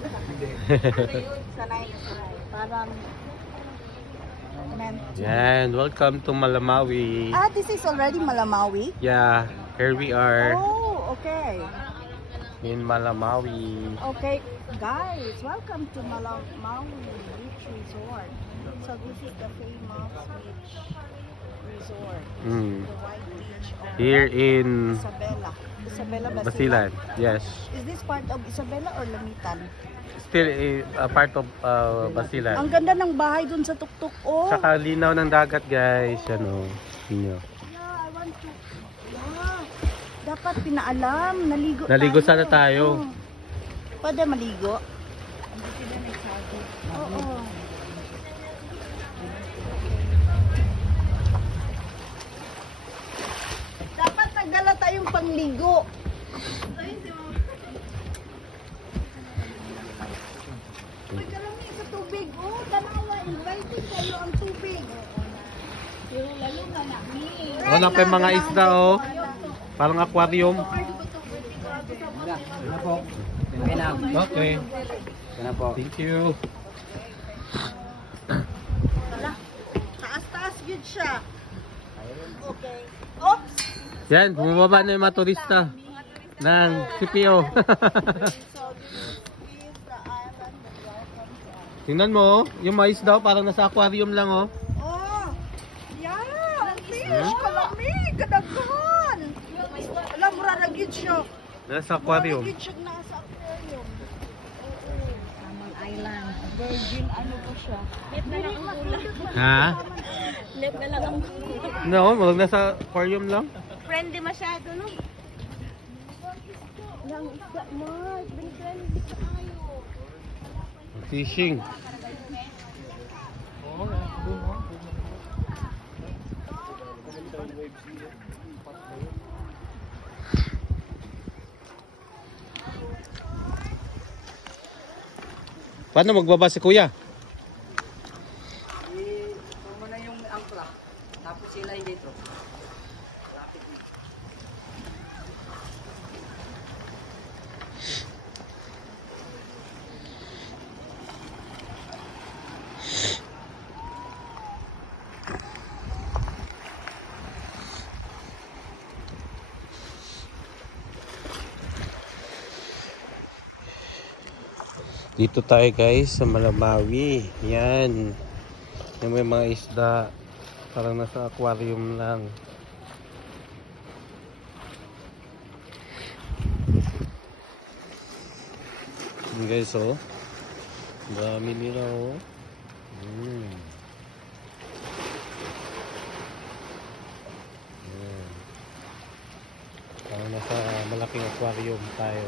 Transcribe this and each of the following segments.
Sanay. Parang Yan, welcome to Malamawi. this is already Malamawi? Yeah, here we are Oh, okay. in Malamawi. Okay, guys, welcome to Malamawi Beach Resort. So this is the famous beach resort. Mm. The white beach of Here in Isabela Basilan. Yes, Is this part of Isabela or Lamitan? still a part of Basilan. Ang ganda ng bahay dun sa tuktok. Oh. Saka linaw ng dagat, guys. Ano, inyo. Yeah, I want to. Yeah. Dapat pinaalam. Naligo sana tayo. Oh. Pwede maligo? Hindi sila nagsabi. Oo. Dapat nagdala tayong pangligo. Uy, kalami sa tubig. Oh, tanawa. Invited kayo ang tubig. Pero lalo na namin. Wala pa yung mga isda, oh. Parang aquarium. Ano po? Okay. Ano po? Thank you. Wala. Taas-taas yun siya. Okay. Oops! Yan, bumababa na yung mga turista ng CPO. So this is the island that welcomes us. Tingnan mo, oh, yung mais daw parang nasa aquarium lang, oh. Oh! Yeah! Ang fish! Kalami! Kadaghan! Alam mo, raragid siya. Nasa aquarium. Raragid siya nasa aquarium. Oo. Tamang island. Virgin ano po siya? Net na lang ang ulam. Ha? Net na lang ang ulam. No, wag nasa aquarium lang. Friendly masyado, no? Lang isda, Mark. Friendly tayo. Fishing. Paano magbaba si Kuya? Ito muna yung angkla. Tapos sila yung dito. Rapid na. Dito tayo, guys, sa Malamawi. Yan. Yung may mga isda. Parang nasa aquarium lang. Yan, guys, oh. Dami nila, oh. Yan. Parang nasa malaking aquarium tayo.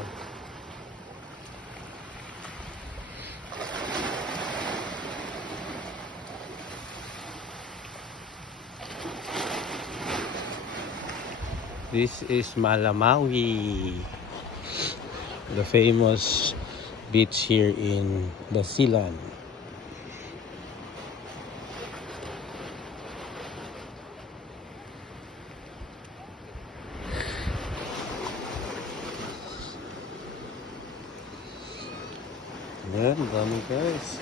This is Malamawi, the famous beach here in Basilan. Yan, dami, guys.